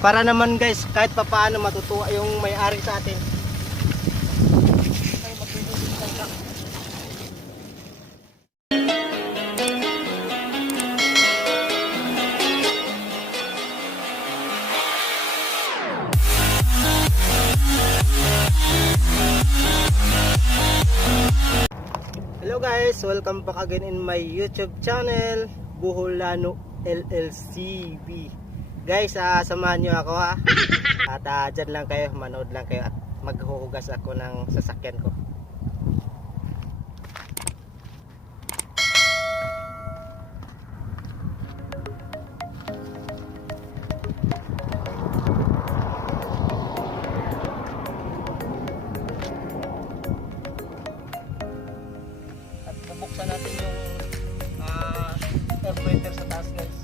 Para naman guys, kahit papaano matutuwa yung may-ari sa atin. Hello guys, welcome back again in my YouTube channel, Boholano LLCB. Guys, samahan nyo ako ha. At dyan lang kayo, manood lang kayo at maghuhugas ako ng sasakyan ko. At bubuksan natin yung air filter sa taas guys.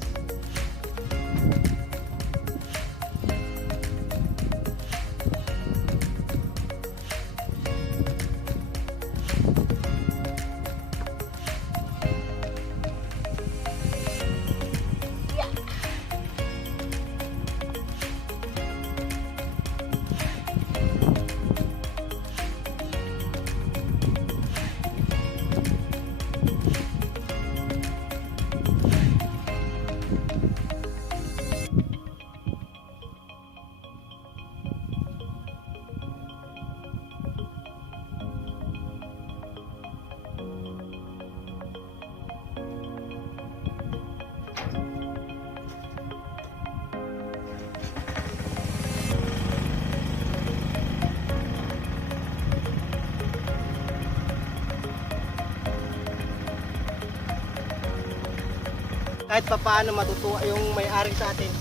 Kahit papaano matutuwa yung may-ari sa atin.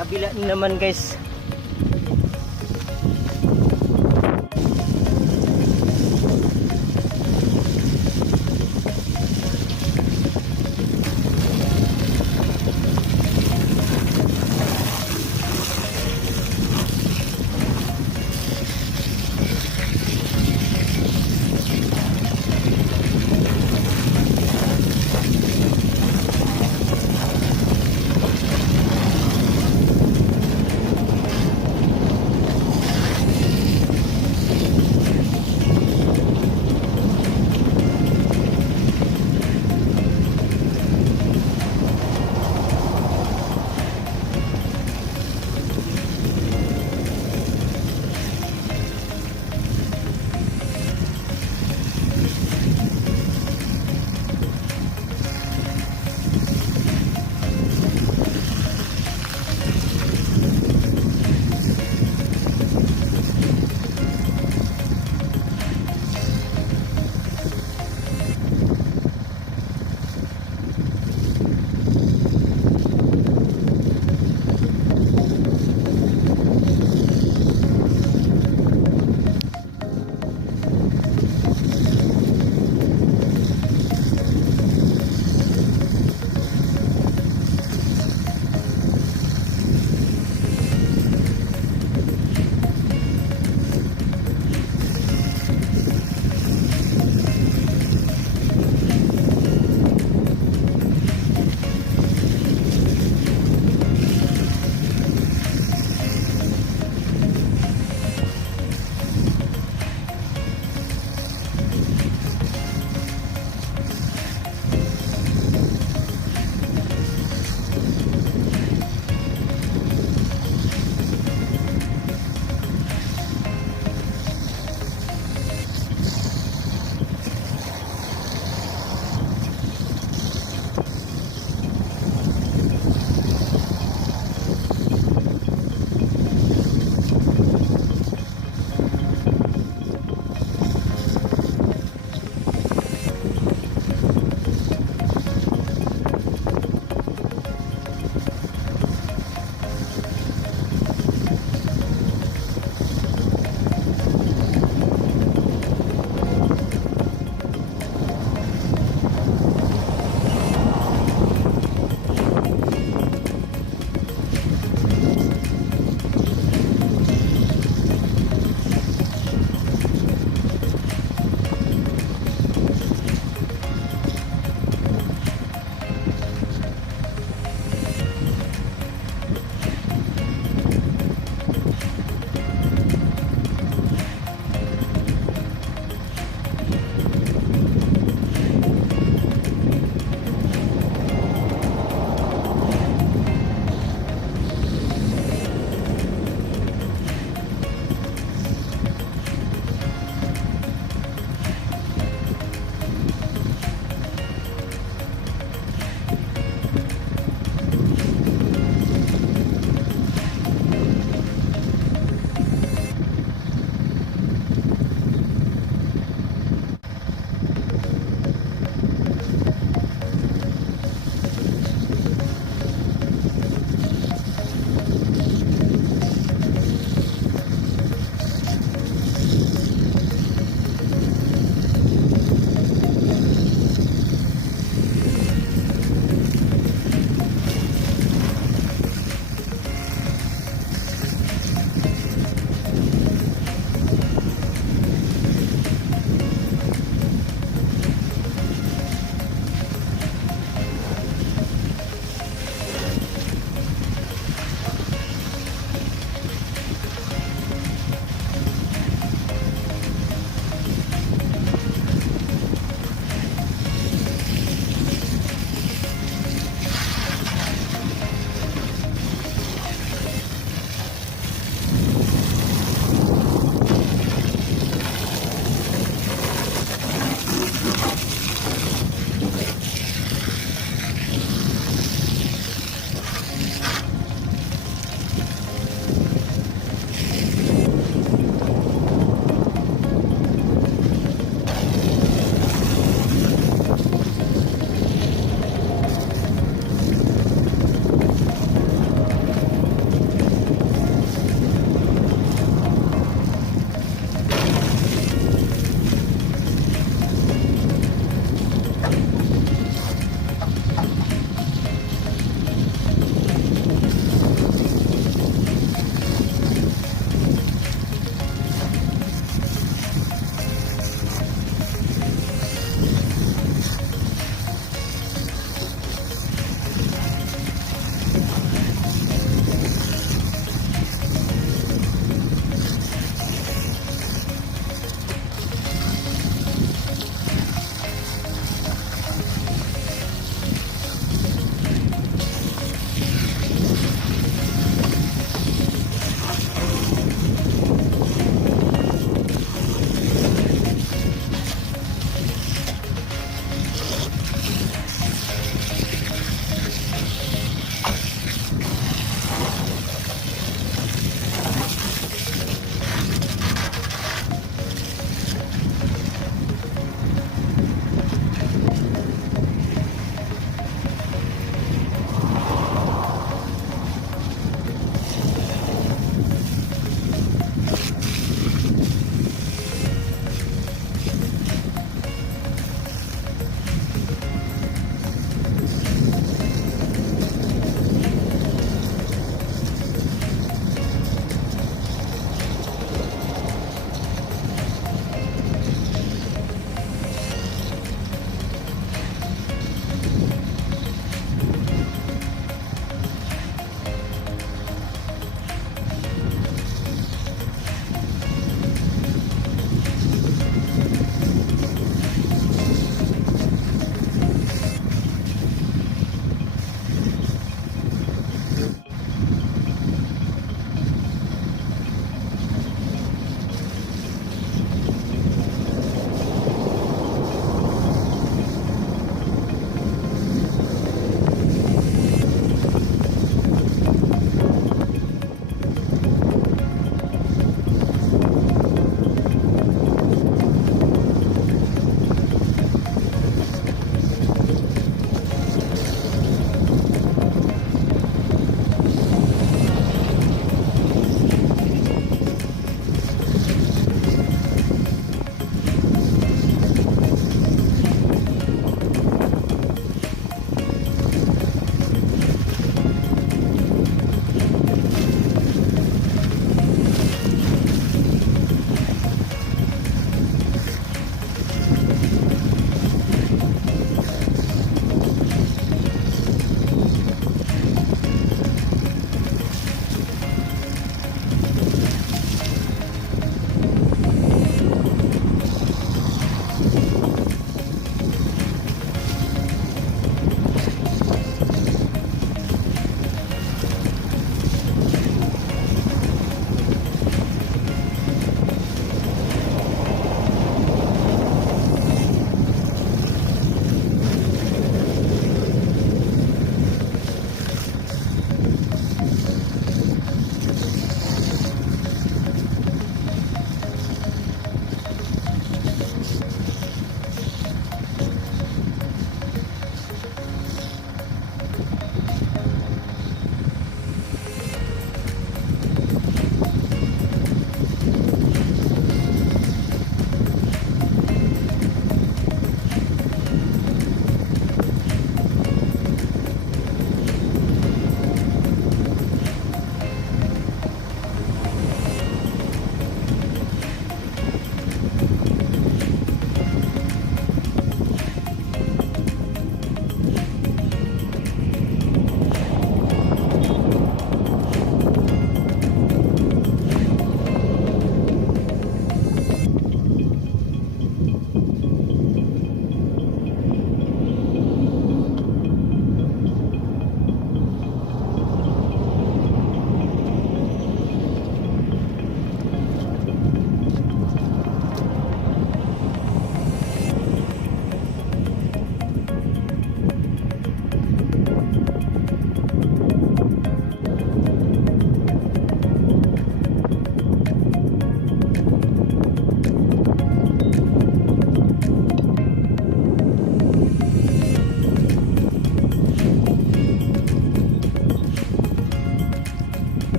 Kabila naman guys.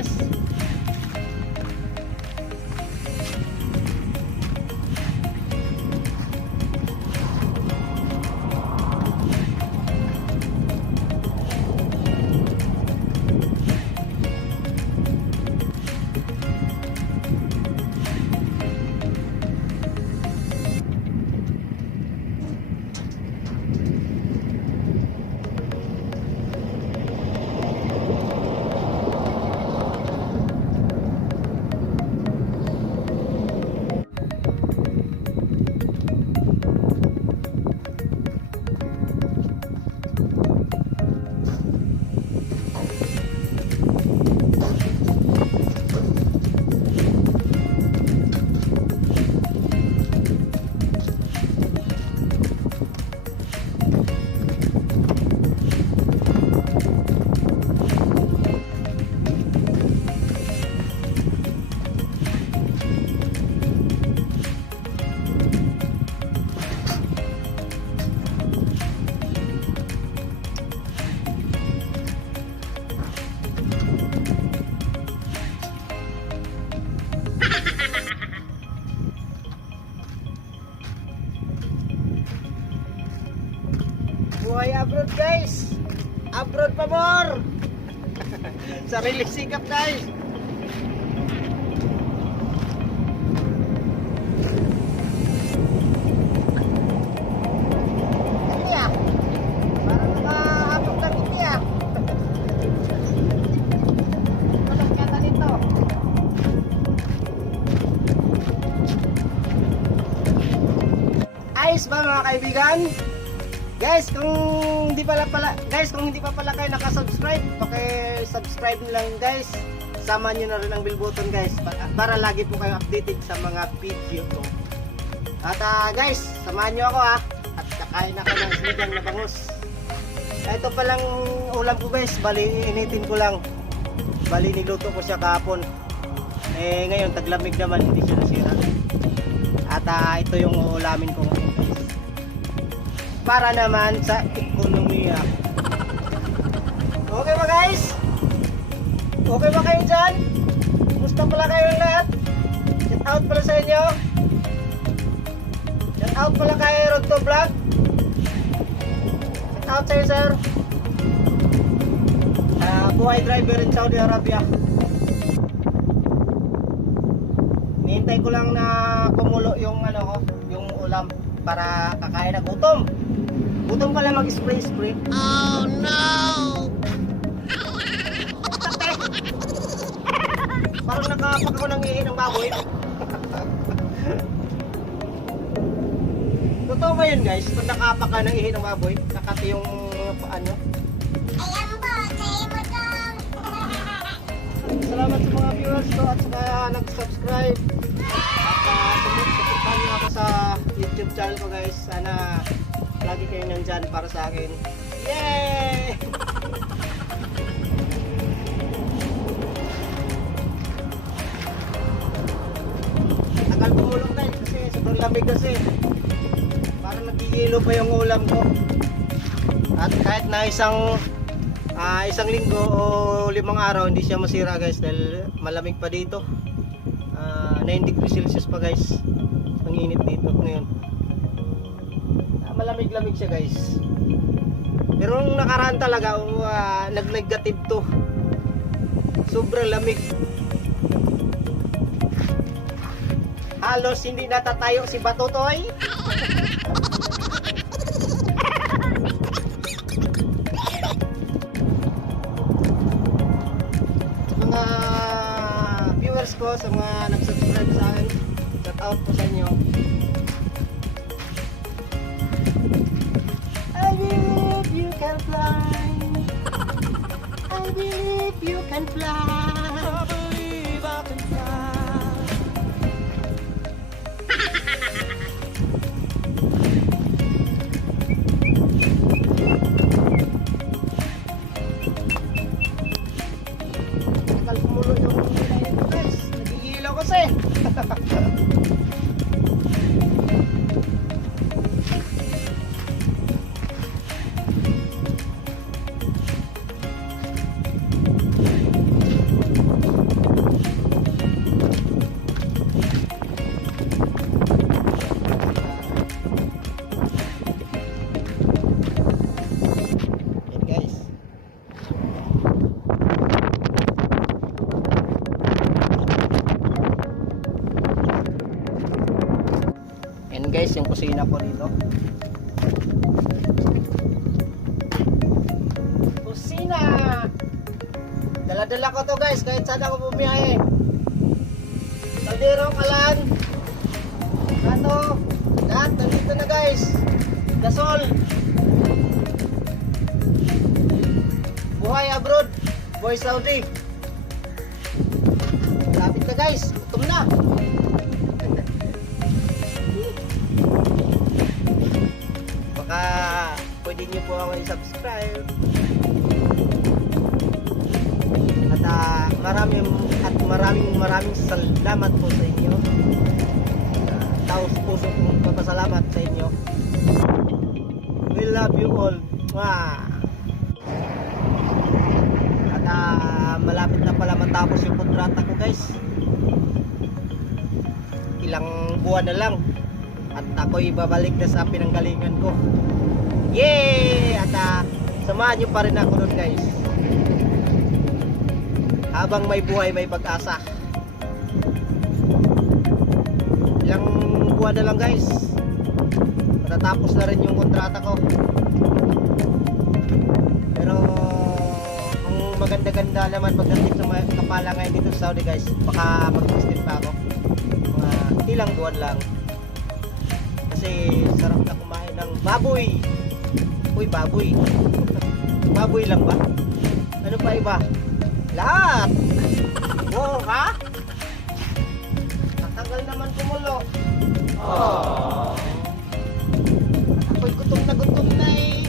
Mercedes. Buhay abroad guys. Abroad pa more. Sarili sikap guys. Hindi ah. Parang nakahapok lang hindi ah. Walang kata nito. Ayos ba mga kaibigan? Guys, kung hindi pa pala kayo naka-subscribe, paki-subscribe lang guys. Sama niyo na rin ang bell button guys para lagi po kayo updated sa mga video ko. At guys, samahan niyo ako at kakain ako ng sinigang na bangus. Ito palang ulam ko guys, bali initin ko lang. Bali niluto ko siya kahapon. Ngayon taglamig naman, hindi siya nasira. At ito yung ulamin ko ngayon guys. Para naman sa ekonomiya. Okay ba guys? Okay ba kayo dyan? Gusto pala kayong lahat? Shout out pala sa inyo. Shout out pala kay Road to Vlog. Shout out sa iyo sir. Buhay driver in Saudi Arabia. Nihintay ko lang na kumulo yung yung ulam para kakain na gutom. Gutom ka lang mag-spray. Oh no! Sakit! Parang nakapak ako ng ihi ng baboy. Totoo ba yun guys? Pag nakapak ka ng ihi ng baboy, nakati yung paano? Ayan po, kayo mo dong! Salamat sa mga viewers ko at saka nag-subscribe. At suportahan niyo ako sa YouTube channel ko guys. Sana lagi kayo nandyan para sa akin. Yay! Tagal pumulong tayo kasi sobrang lamig kasi. Parang nagigilo pa yung ulam ko. At kahit na isang linggo o 5 araw hindi siya masira guys dahil malamig pa dito. 9 degrees Celsius pa guys. Ang init dito ngayon. Malamig-lamig siya guys. Pero nung nakaraan talaga nag-negative to. Sobrang lamig. Halos hindi natatayo si Batutoy. Mga viewers ko, sa mga nag-subscribe sa akin, shout out po sa inyo. I believe you can fly. I believe you can fly. I believe I can fly. Takal kumulo yung nilay ko guys. Nagigilaw kasi. guys yung kusina ko dito. Kusina! Dala-dala ko to guys kahit saan ako bumiyahe. Kaldero, kalan. Nato. Lahat nandito na guys. Gasol. Buhay abroad. Buhay Saudi. Lapit na guys. Gutom na. Baka pwede nyo po ako i-subscribe. At maraming salamat po sa inyo. Taos puso kong papasalamat sa inyo. We love you all. Mwah! At malapit na pala matapos yung kontrata ko guys. Ilang buwan na lang at ako'y babalik na sa pinanggalingan ko. Yay! At samahan nyo pa rin ako nun guys. Habang may buhay, may pag-asa. Ilang buwan na lang guys, matatapos na rin yung kontrata ko. Pero ang maganda-ganda naman pagdating sa mga kapala ngayon dito sa Saudi guys, baka mag-extend pa ako mga ilang buwan lang. Kasi sarap na kumain ng baboy. Uy, baboy. Baboy lang ba? Ano pa iba? Lahat! Wow, ha? Matagal naman kumulo. Oh. Ako'y gutom na eh.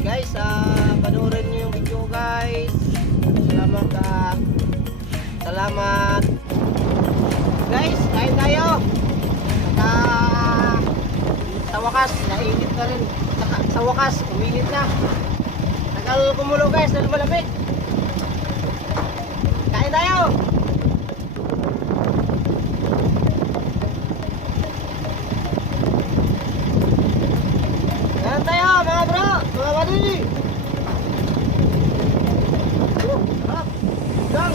Guys, panoorin niyo yung video guys. Salamat guys, kain tayo. Sa wakas nainit na rin. Sa wakas uminit na. Tagal kumulo guys, dahil malamig. Kain tayo. Kain tayo mga bro, mga buddy. Harap, gang.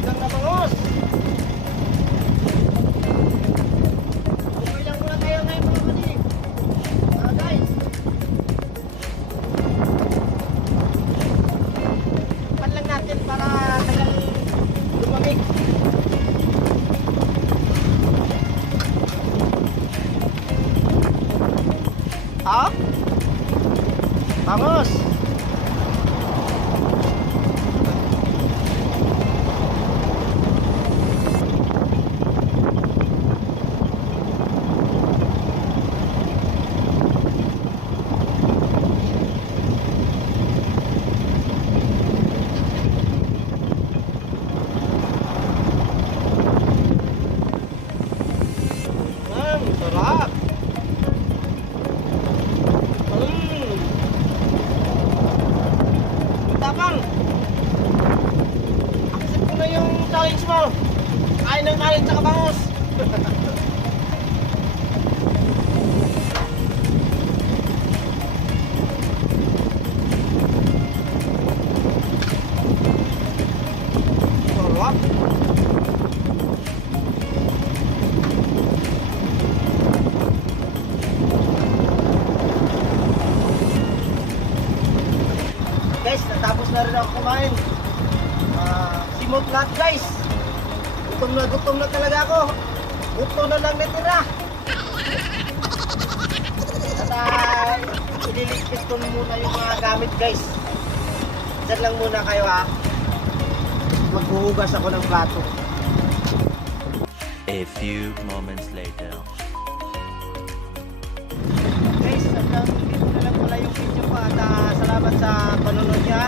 Igang na bangos. Okay lang muna tayo ngayon mga buddy. Guys. Pan lang natin para tagal lumamig. Ha? Vamos. Sarap. Tapang. Accept ko na yung challenge mo. Kain ng kain sa kabangos. Sarap. Guys, natapos na rin ako kumain. Simot lahat guys. Gutom na talaga ako. Gutom na lang natira. At ililigpit ko muna yung mga gamit guys. Diyan lang muna kayo ha. Maghuhugas ako ng plato. A few moments later. Guys, dito na lang pala yung video ko at salamat sa panonood niya.